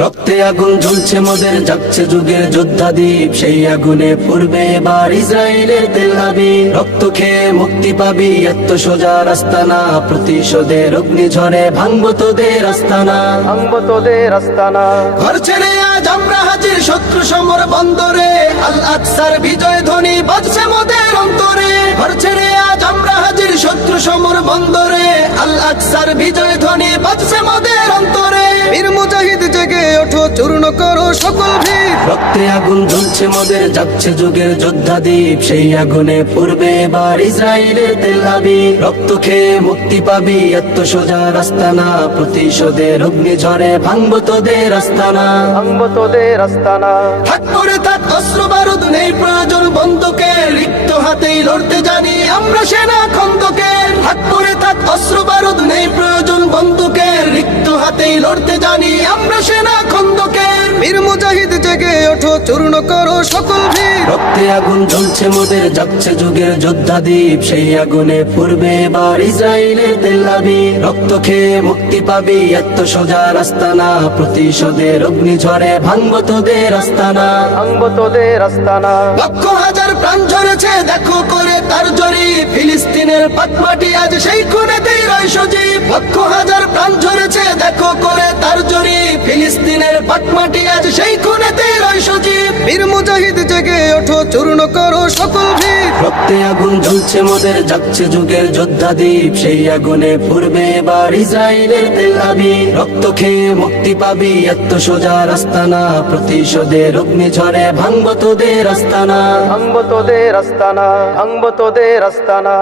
রক্তে আগুন জ্বলছে মোদের, জাগছে যুগের যোদ্ধা দ্বীপ, সেই আগুনে পূর্বে এবার ইসরায়েলের তেল আবিব। রক্ত খেয়ে মুক্তি পাবি, এত সোজা রাস্তা না, প্রতিশোধের অগ্নিঝড়ে ভাঙবো তোদের আস্তানা, ভাঙবো তোদের আস্তানা। ঘর ছেড়ে আজ আমরা হাজির শত্রু সমর বন্দরে, আল আকসার বিজয় ধ্বনি বাজছে মোদের অন্তরে। ঘর ছেড়ে আজ আমরা হাজির শত্রু সমর বন্দরে, আল আকসার বিজয় ধ্বনি বাজছে মোদের অন্তরে। বীর মুজাহিদ জেগে ওঠো, চূর্ণ করো সকল ভিড়। রক্তে আগুন জ্বলছে মোদের, জাগছে যুগের যোদ্ধা দ্বীপ, সেই আগুনে পূর্বে এবার ইসরায়েলের তেল আবিব। রক্ত খেয়ে মুক্তি পাবি, এত সোজা রাস্তা না, প্রতিশোধের অগ্নিঝড়ে ভাঙবো তোদের আস্তানা, ভাঙবো তোদের আস্তানা। থাক পড়ে থাক অস্ত্র বারুদ, নেই প্রয়োজন বন্দুকের, রিক্ত হাতেই লড়তে জানি আমরা সেনা খন্দকের। থাক পড়ে থাক অস্ত্র বারুদ, নেই প্রয়োজন বন্দুকের, রিক্ত হাতেই লড়তে জানি আমরা সেনা খন্দকের। বীর মুজাহিদ জেগে ওঠো, চূর্ণ করো সকল ভিড়। রক্তে আগুন জ্বলছে মোদের, জাগছে যুগের যোদ্ধা দ্বীপ, সেই আগুনে পূর্বে এবার ইসরায়েলের তেল আবিব। রক্ত খেয়ে মুক্তি পাবি, এত সোজা রাস্তা না, প্রতিশোধের অগ্নিঝড়ে ভাঙবো তোদের আস্তানা, ভাঙবো তোদের আস্তানা। লক্ষ হাজার প্রাণ ঝরেছে দেখো করে তার জরি, ফিলিস্তিনের পাটমাটি আজ সেই খুনেতেই রয় সজীব। লক্ষ হাজার প্রাণ ঝরেছে দেখো করে তার জরি, ফিলিস্তিনের পাটমাটি আজ সেই খুনেতেই রয় সজীব। বীর মুজাহিদ জেগে ওঠো, চূর্ণ করো সকল ভিড়। রক্তে আগুন জ্বলছে মোদের, জাগছে যুগের যোদ্ধা দ্বীপ, সেই আগুনে পূর্বে এবার ইসরায়েলের তেল আবিব। রক্ত খেয়ে মুক্তি পাবি, এত সোজা রাস্তা না, প্রতিশোধের অগ্নিঝড়ে ভাঙবো তোদের আস্তানা, ভাঙবো তোদের আস্তানা, ভাঙবো তোদের আস্তানা।